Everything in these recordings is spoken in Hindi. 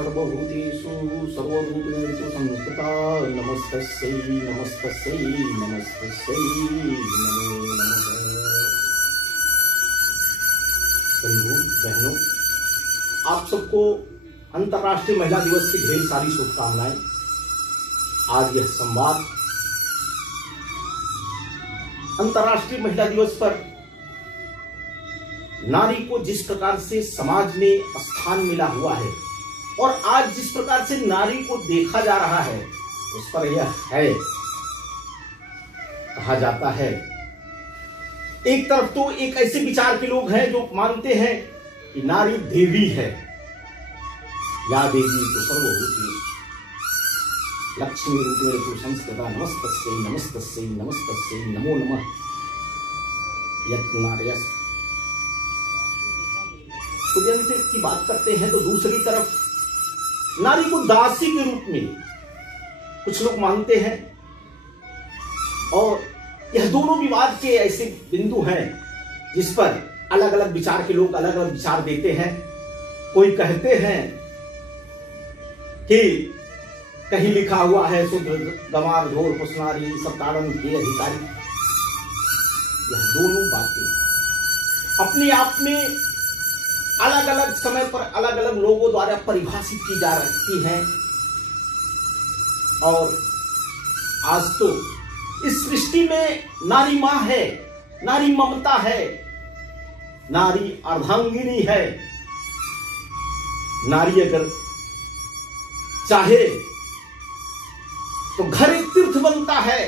सर्वभूतेषु सर्वभूतेषु संस्थिता नमस्तस्यै नमस्तस्यै नमस्तस्यै नमो नमः। बंधु बहनों, आप सबको अंतर्राष्ट्रीय महिला दिवस की ढेर सारी शुभकामनाएं। आज यह संवाद अंतर्राष्ट्रीय महिला दिवस पर नारी को जिस प्रकार से समाज में स्थान मिला हुआ है और आज जिस प्रकार से नारी को देखा जा रहा है उस पर यह है। कहा जाता है, एक तरफ तो एक ऐसे विचार के लोग हैं जो मानते हैं कि नारी देवी है, या देवी तो सर्वभूतेषु लक्ष्मी रूपेण तु संस्कृता नमस्तस्यै नमस्तस्यै नमस्तस्यै नमो नमः। यत् नार्यः की बात करते हैं तो दूसरी तरफ नारी को दासी के रूप में कुछ लोग मानते हैं, और यह दोनों विवाद के ऐसे बिंदु हैं जिस पर अलग अलग विचार के लोग अलग अलग विचार देते हैं। कोई कहते हैं कि कहीं लिखा हुआ है शूद्र गंवार घोर पुष्णारी सब ताड़न के अधिकारी। यह दोनों बातें अपने आप में अलग अलग समय पर अलग अलग लोगों द्वारा परिभाषित की जा रही हैं, और आज तो इस सृष्टि में नारी मां है, नारी ममता है, नारी अर्धांगिनी है। नारी अगर चाहे तो घर एक तीर्थ बनता है,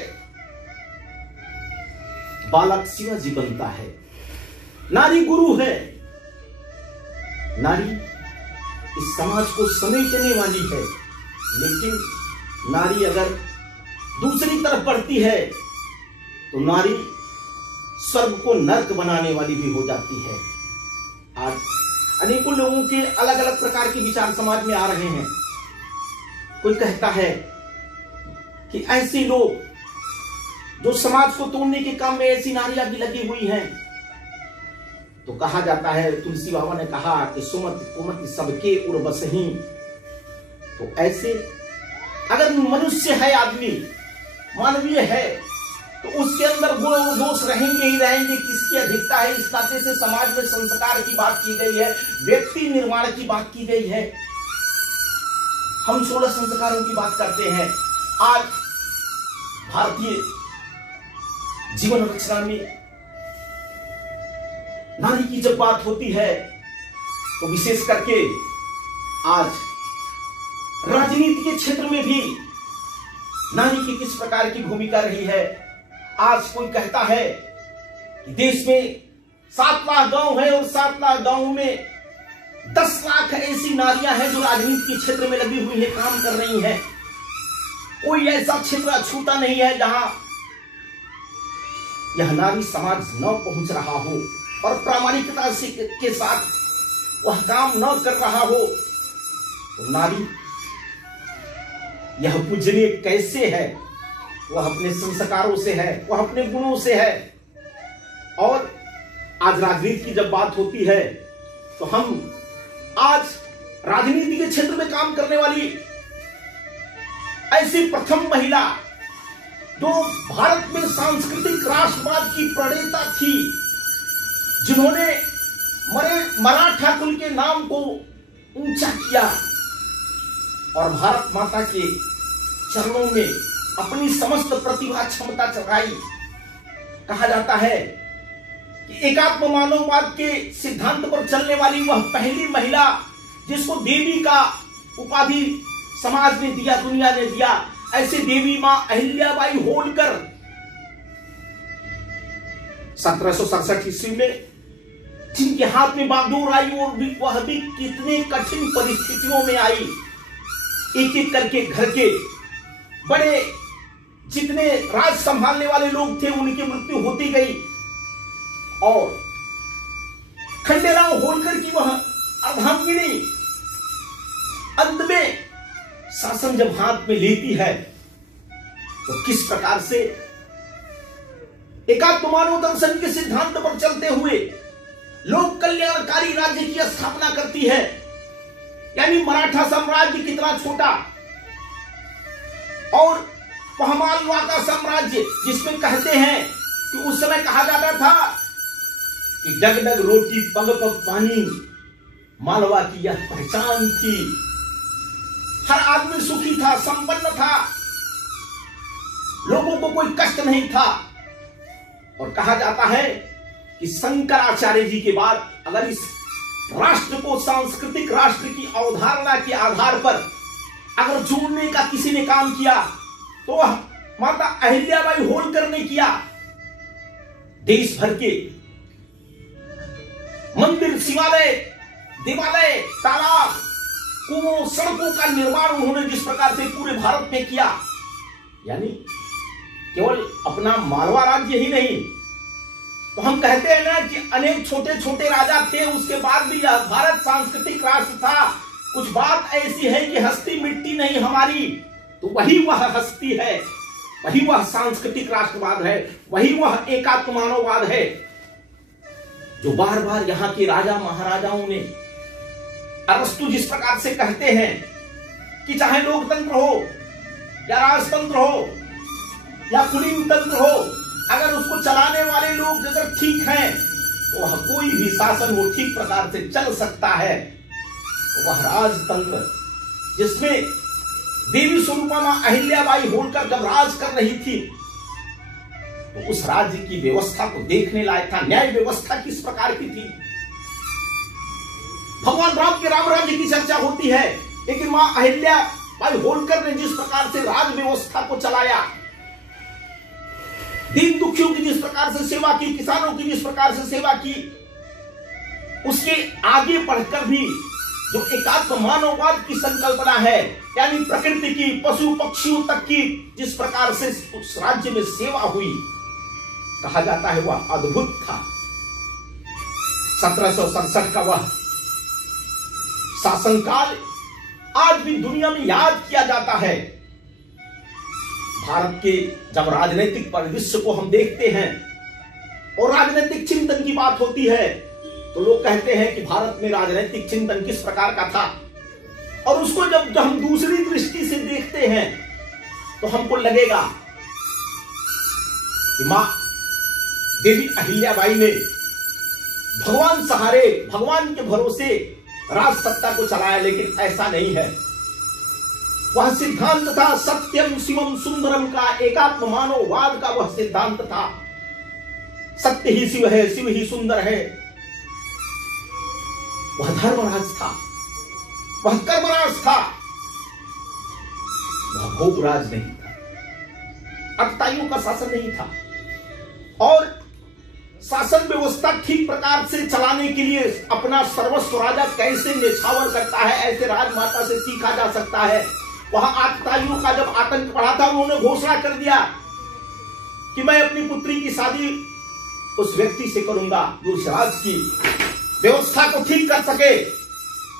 बालक शिव जी बनता है। नारी गुरु है, नारी इस समाज को समेटने वाली है। लेकिन नारी अगर दूसरी तरफ बढ़ती है तो नारी स्वर्ग को नर्क बनाने वाली भी हो जाती है। आज अनेकों लोगों के अलग अलग प्रकार के विचार समाज में आ रहे हैं। कोई कहता है कि ऐसे लोग जो समाज को तोड़ने के काम में ऐसी नारियां भी लगी हुई हैं, तो कहा जाता है, तुलसी बाबा ने कहा कि सुमति कुमति सबके उर्वसही। तो ऐसे अगर मनुष्य है, आदमी मानवीय है, तो उसके अंदर गुण और दोष रहेंगे ही रहेंगे। किसकी अधिकता है, इस नाते से समाज में संस्कार की बात की गई है, व्यक्ति निर्माण की बात की गई है। हम 16 संस्कारों की बात करते हैं। आज भारतीय जीवन रचना में नारी की जब बात होती है तो विशेष करके आज राजनीति के क्षेत्र में भी नारी की किस प्रकार की भूमिका रही है। आज कोई कहता है कि देश में 7 लाख गांव है और 7 लाख गांव में 10 लाख ऐसी नारियां हैं जो राजनीति के क्षेत्र में लगी हुई है, काम कर रही हैं। कोई ऐसा क्षेत्र अछूता नहीं है जहां यह नारी समाज न पहुंच रहा हो और प्रामाणिकता से के साथ वह काम न कर रहा हो। तो नारी यह पूजनीय कैसे है? वह अपने संस्कारों से है, वह अपने गुणों से है। और आज राजनीति की जब बात होती है तो हम आज राजनीति के क्षेत्र में काम करने वाली ऐसी प्रथम महिला जो भारत में सांस्कृतिक राष्ट्रवाद की प्रणेता थी, जिन्होंने मराठा कुल के नाम को ऊंचा किया और भारत माता के चरणों में अपनी समस्त प्रतिभा क्षमता चढ़ाई। कहा जाता है कि एकात्म मानववाद के सिद्धांत पर चलने वाली वह पहली महिला जिसको देवी का उपाधि समाज ने दिया, दुनिया ने दिया। ऐसे देवी मां अहिल्याबाई होलकर 1767 ईस्वी में जिनके हाथ में बागडोर आई और वह भी कितने कठिन परिस्थितियों में आई। एक एक करके घर के बड़े जितने राज संभालने वाले लोग थे उनकी मृत्यु होती गई, और खंडेराव होलकर की वह अर्धांगिनी अंत में शासन जब हाथ में लेती है तो किस प्रकार से एकात्म मानव दर्शन के सिद्धांत पर चलते हुए लोक कल्याणकारी राज्य की स्थापना करती है। यानी मराठा साम्राज्य कितना छोटा, और पहमालवा का साम्राज्य जिसमें कहते हैं कि उस समय कहा जाता था कि डग डग रोटी पग पग पानी, मालवा की यह पहचान थी। हर आदमी सुखी था, संपन्न था, लोगों को कोई कष्ट नहीं था। और कहा जाता है कि शंकराचार्य जी के बाद अगर इस राष्ट्र को सांस्कृतिक राष्ट्र की अवधारणा के आधार पर अगर जोड़ने का किसी ने काम किया तो वह माता अहिल्याबाई होलकर ने किया। देश भर के मंदिर, शिवालय, देवालय, तालाब, कुओं, सड़कों का निर्माण उन्होंने जिस प्रकार से पूरे भारत में किया, यानी केवल अपना मालवा राज्य ही नहीं, तो हम कहते हैं ना कि अनेक छोटे छोटे राजा थे, उसके बाद भी यह भारत सांस्कृतिक राष्ट्र था। कुछ बात ऐसी है कि हस्ती मिट्टी नहीं हमारी, तो वही वह हस्ती है, वही वह सांस्कृतिक राष्ट्रवाद है, वही वह एकात्म मानववाद है, जो बार बार यहाँ के राजा महाराजाओं ने, अरस्तु जिस प्रकार से कहते हैं कि चाहे लोकतंत्र हो या राजतंत्र हो या कुलीन तंत्र हो, अगर उसको चलाने वाले लोग अगर ठीक हैं तो वह कोई भी शासन वो ठीक प्रकार से चल सकता है। वह राजतंत्र जिसमें देवी स्वरूपा मां अहिल्याबाई होलकर जब राज कर रही थी तो उस राज्य की व्यवस्था को देखने लायक था। न्याय व्यवस्था किस प्रकार की थी। भगवान राम के राम राज्य की चर्चा होती है, लेकिन मां अहिल्याबाई होलकर ने जिस प्रकार से राज व्यवस्था को चलाया, दीन दुखियों की जिस प्रकार से सेवा की, किसानों की जिस प्रकार से सेवा की, उसके आगे बढ़कर भी जो एकात्म मानववाद की संकल्पना है, यानी प्रकृति की, पशु पक्षियों तक की जिस प्रकार से उस राज्य में सेवा हुई, कहा जाता है वह अद्भुत था। 1767 का वह शासनकाल आज भी दुनिया में याद किया जाता है। भारत के जब राजनीतिक परिदृश्य को हम देखते हैं और राजनीतिक चिंतन की बात होती है तो लोग कहते हैं कि भारत में राजनीतिक चिंतन किस प्रकार का था, और उसको जब हम दूसरी दृष्टि से देखते हैं तो हमको लगेगा कि मां देवी अहिल्याबाई ने भगवान सहारे, भगवान के भरोसे राज सत्ता को चलाया, लेकिन ऐसा नहीं है। वह सिद्धांत था सत्यम शिवम सुंदरम का, एकात्म मानववाद का वह सिद्धांत था। सत्य ही शिव है, शिव ही सुंदर है। वह धर्मराज था, वह कर्मराज था, वह भोगराज नहीं था, अटताइयों का शासन नहीं था। और शासन व्यवस्था ठीक प्रकार से चलाने के लिए अपना सर्वस्व राजा कैसे निछावर करता है, ऐसे राजमाता से सीखा जा सकता है। वहां आतताइयों का जब आतंक बढ़ा था, उन्होंने घोषणा कर दिया कि मैं अपनी पुत्री की शादी उस व्यक्ति से करूंगा जो उस राज की व्यवस्था को ठीक कर सके,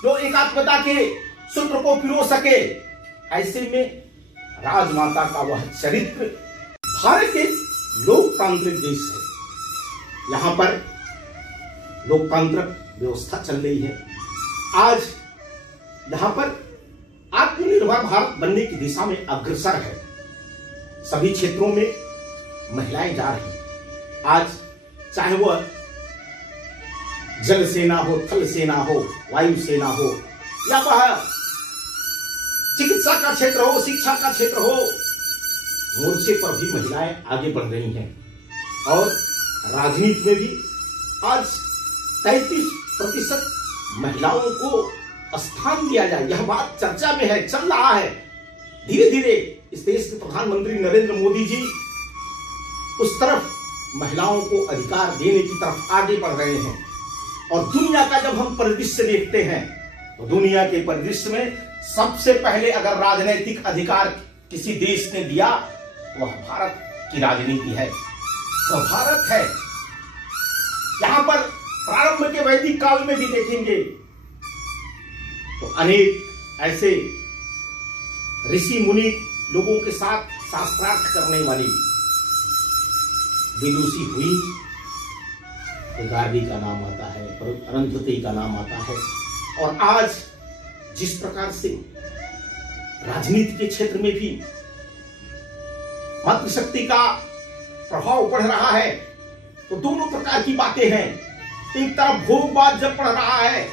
जो एकात्मता के सूत्र को पिरो सके। ऐसे में राजमाता का वह चरित्र, भारत एक लोकतांत्रिक देश है, यहां पर लोकतांत्रिक व्यवस्था चल रही है। आज यहां पर आत्मनिर्भर भारत बनने की दिशा में अग्रसर है। सभी क्षेत्रों में महिलाएं जा रही हैं। आज चाहे वह जल सेना हो, थल सेना हो, वायु सेना हो, या वह चिकित्सा का क्षेत्र हो, शिक्षा का क्षेत्र हो, मोर्चे पर भी महिलाएं आगे बढ़ रही हैं। और राजनीति में भी आज 33% महिलाओं को स्थान दिया जाए, यह बात चर्चा में है, चल रहा है। धीरे धीरे इस देश के प्रधानमंत्री नरेंद्र मोदी जी उस तरफ महिलाओं को अधिकार देने की तरफ आगे बढ़ रहे हैं। और दुनिया का जब हम परिदृश्य देखते हैं तो दुनिया के परिदृश्य में सबसे पहले अगर राजनीतिक अधिकार किसी देश ने दिया, वह भारत की राजनीति है, वह भारत है। यहां पर प्रारंभ के वैदिक काल में भी देखेंगे तो अनेक ऐसे ऋषि मुनि लोगों के साथ शास्त्रार्थ करने वाली विदुषी हुई। गार्गी का नाम आता है, अरुंधति का नाम आता है। और आज जिस प्रकार से राजनीति के क्षेत्र में भी मातृशक्ति का प्रभाव बढ़ रहा है, तो दोनों प्रकार की बातें हैं। एक तरफ भोगवाद जब बढ़ रहा है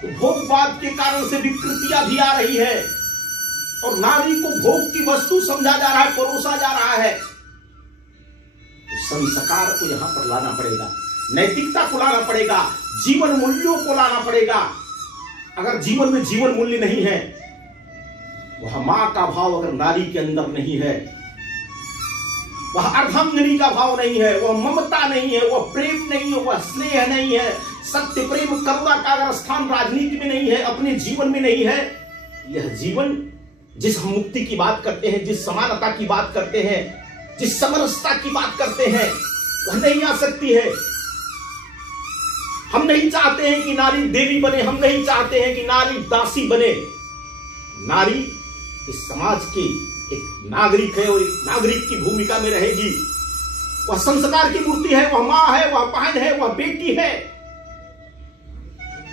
तो भोगवाद के कारण से विकृतियां भी आ रही है और नारी को भोग की वस्तु समझा जा रहा है, परोसा जा रहा है। तो संस्कार को यहां पर लाना पड़ेगा, नैतिकता को लाना पड़ेगा, जीवन मूल्यों को लाना पड़ेगा। अगर जीवन में जीवन मूल्य नहीं है, वह मां का भाव अगर नारी के अंदर नहीं है, वह अर्धांगिनी का भाव नहीं है, वह ममता नहीं है, वह प्रेम नहीं है, वह स्नेह नहीं है, सत्य प्रेम करुणा का अगर स्थान राजनीति में नहीं है, अपने जीवन में नहीं है, यह जीवन जिस हम मुक्ति की बात करते हैं, जिस समानता की बात करते हैं, जिस समरसता की बात करते हैं, वह नहीं आ सकती है। हम नहीं चाहते हैं कि नारी देवी बने, हम नहीं चाहते हैं कि नारी दासी बने। नारी इस समाज की एक नागरिक है और एक नागरिक की भूमिका में रहेगी। वह संस्कार की मूर्ति है, वह मां है, वह बहन है, वह बेटी है।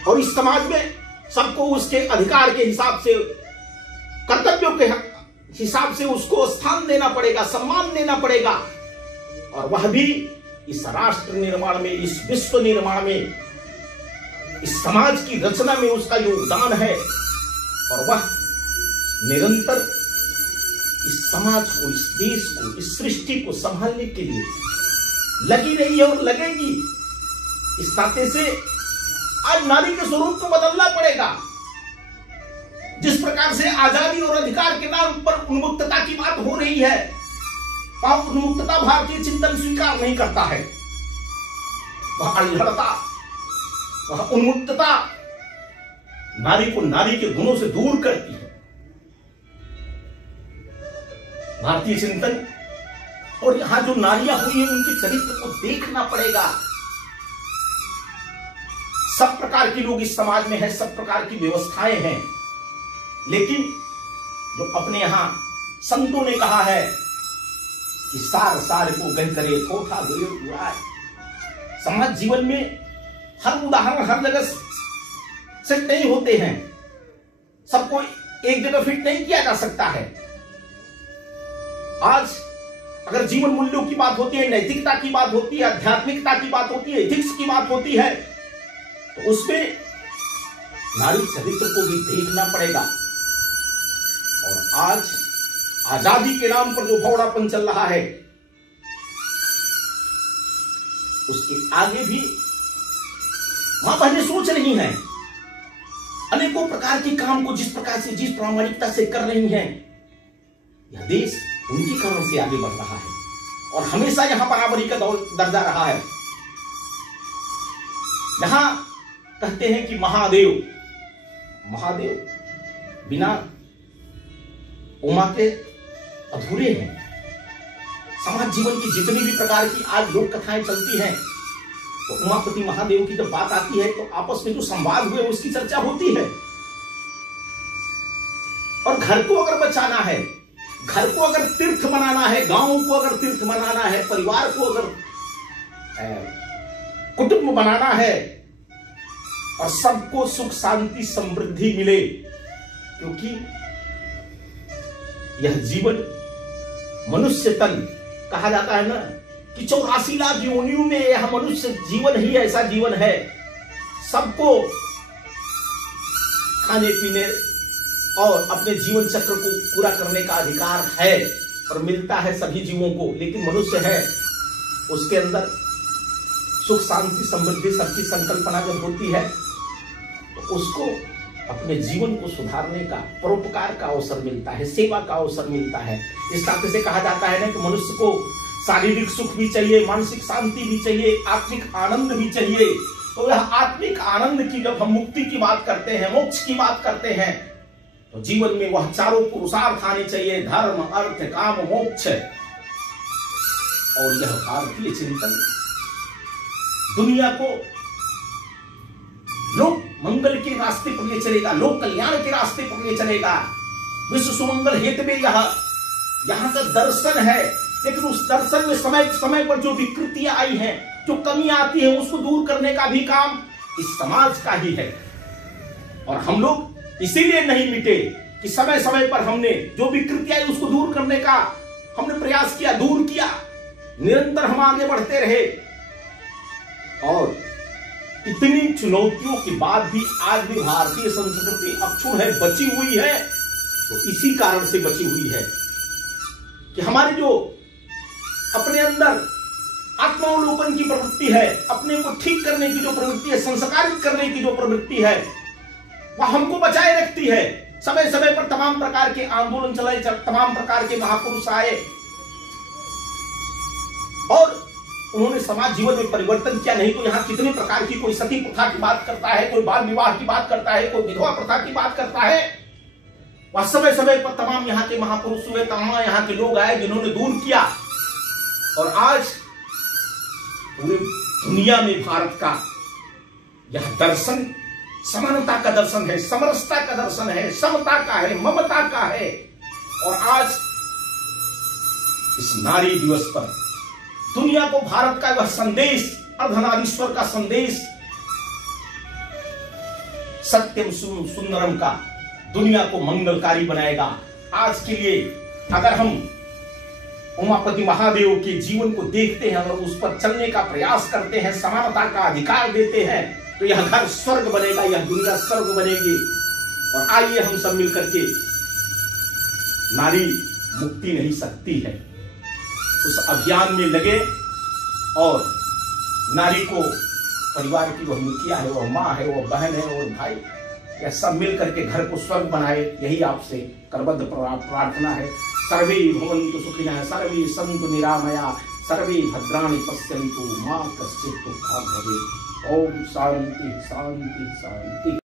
और इस समाज में सबको उसके अधिकार के हिसाब से, कर्तव्यों के हिसाब से उसको स्थान देना पड़ेगा, सम्मान देना पड़ेगा। और वह भी इस राष्ट्र निर्माण में, इस विश्व निर्माण में, इस समाज की रचना में उसका योगदान है। और वह निरंतर इस समाज को, इस देश को, इस सृष्टि को संभालने के लिए लगी रही है और लगेगी। इस नाते से आज नारी के स्वरूप को बदलना पड़ेगा। जिस प्रकार से आजादी और अधिकार के नाम पर उन्मुक्तता की बात हो रही है, वह उन्मुक्तता भारतीय चिंतन स्वीकार नहीं करता है। वह अल्हड़ता, वह उन्मुक्तता नारी को नारी के गुणों से दूर करती है। भारतीय चिंतन और यहां जो नारियां हुई हैं, उनके चरित्र को देखना पड़ेगा। सब प्रकार के लोग इस समाज में हैं, सब प्रकार की व्यवस्थाएं हैं, लेकिन जो अपने यहां संतों ने कहा है कि सार सार को गन करे, थोथा गयो उड़ाए। समाज जीवन में हर उदाहरण हर जगह सेट नहीं होते हैं, सबको एक जगह फिट नहीं किया जा सकता है। आज अगर जीवन मूल्यों की बात होती है, नैतिकता की बात होती है, आध्यात्मिकता की बात होती है, एथिक्स की बात होती है, तो उसमें नारी चरित्र को भी देखना पड़ेगा। और आज आजादी के नाम पर जो भौड़ापन चल रहा है, उसके आगे भी मां बहनें सोच रही हैं। अनेकों प्रकार के काम को जिस प्रकार से, जिस प्रामाणिकता से कर रही हैं, यह देश उनके कारण से आगे बढ़ रहा है और हमेशा यहां बराबरी का दर्जा रहा है। यहां कहते हैं कि महादेव, महादेव बिना उमा के अधूरे हैं। समाज जीवन की जितनी भी प्रकार की आज लोक कथाएं चलती हैं, तो उमापति महादेव की जब बात आती है तो आपस में जो संवाद हुए उसकी चर्चा होती है। और घर को अगर बचाना है, घर को अगर तीर्थ बनाना है, गांव को अगर तीर्थ बनाना है, परिवार को अगर कुटुंब बनाना है और सबको सुख शांति समृद्धि मिले, क्योंकि यह जीवन मनुष्य तन कहा जाता है ना कि 84 लाख योनियों में यह मनुष्य जीवन ही ऐसा जीवन है। सबको खाने पीने और अपने जीवन चक्र को पूरा करने का अधिकार है और मिलता है सभी जीवों को, लेकिन मनुष्य है, उसके अंदर सुख शांति समृद्धि सबकी संकल्पना जब होती है तो उसको अपने जीवन को सुधारने का, परोपकार का अवसर मिलता है, सेवा का अवसर मिलता है। इस नाते से कहा जाता है ना कि मनुष्य को शारीरिक सुख भी चाहिए, मानसिक शांति भी चाहिए, आत्मिक आनंद भी चाहिए। तो यह आत्मिक आनंद की जब हम मुक्ति की बात करते हैं, मोक्ष की बात करते हैं, तो जीवन में वह चारों पुरुषार्थ आने चाहिए, धर्म अर्थ काम मोक्ष। और यह भारतीय चिंतन दुनिया को लोक मंगल के रास्ते पर ले चलेगा, लोक कल्याण के रास्ते पर ले चलेगा। विश्व सुमंगल हेतु में यहाँ का दर्शन है, लेकिन उस दर्शन में समय समय पर जो विकृतियां आई हैं, जो कमी आती है, उसको दूर करने का भी काम इस समाज का ही है। और हम लोग इसीलिए नहीं मिटे कि समय समय पर हमने जो विकृति आई उसको दूर करने का हमने प्रयास किया, दूर किया, निरंतर हम आगे बढ़ते रहे। और इतनी चुनौतियों के बाद भी आज भी भारतीय संस्कृति अक्षुण्ण है, बची हुई है। तो इसी कारण से बची हुई है कि हमारी जो अपने अंदर आत्मावलोकन की प्रवृत्ति है, अपने को ठीक करने की जो प्रवृत्ति है, संस्कारित करने की जो प्रवृत्ति है, वह हमको बचाए रखती है। समय समय पर तमाम प्रकार के आंदोलन चलाए, तमाम प्रकार के महापुरुष आए और उन्होंने समाज जीवन में परिवर्तन किया। नहीं तो यहाँ कितने प्रकार की, कोई सती प्रथा की बात करता है, कोई बाल विवाह की बात करता है, कोई विधवा प्रथा की बात करता है। वह समय समय पर तमाम यहाँ के महापुरुष हुए, तमाम यहाँ के लोग आए जिन्होंने दूर किया। और आज पूरे दुनिया में भारत का यह दर्शन समानता का दर्शन है, समरसता का दर्शन है, समता का है, ममता का है। और आज इस नारी दिवस पर दुनिया को भारत का वह संदेश, अर्धनारीश्वर का संदेश, सत्यम सुंदरम का दुनिया को मंगलकारी बनाएगा। आज के लिए अगर हम उमापति महादेव के जीवन को देखते हैं, अगर उस पर चलने का प्रयास करते हैं, समानता का अधिकार देते हैं, तो यह घर स्वर्ग बनेगा, यह दुनिया स्वर्ग बनेगी। और आइए हम सब मिलकर के नारी मुक्ति नहीं सकती है उस अभियान में लगे और नारी को परिवार की वह मुखिया है, वह माँ है, वह बहन है और भाई, यह सब मिल करके घर को स्वर्ग बनाए। यही आपसे करबद्ध प्रार्थना है। सर्वे भवन्तु सुखिनः, सर्वे सन्तु निरामया, सर्वे भद्राणि पश्यन्तु मा कश्चित् दुःखं भवेत्। ओम शांति शांति शांति।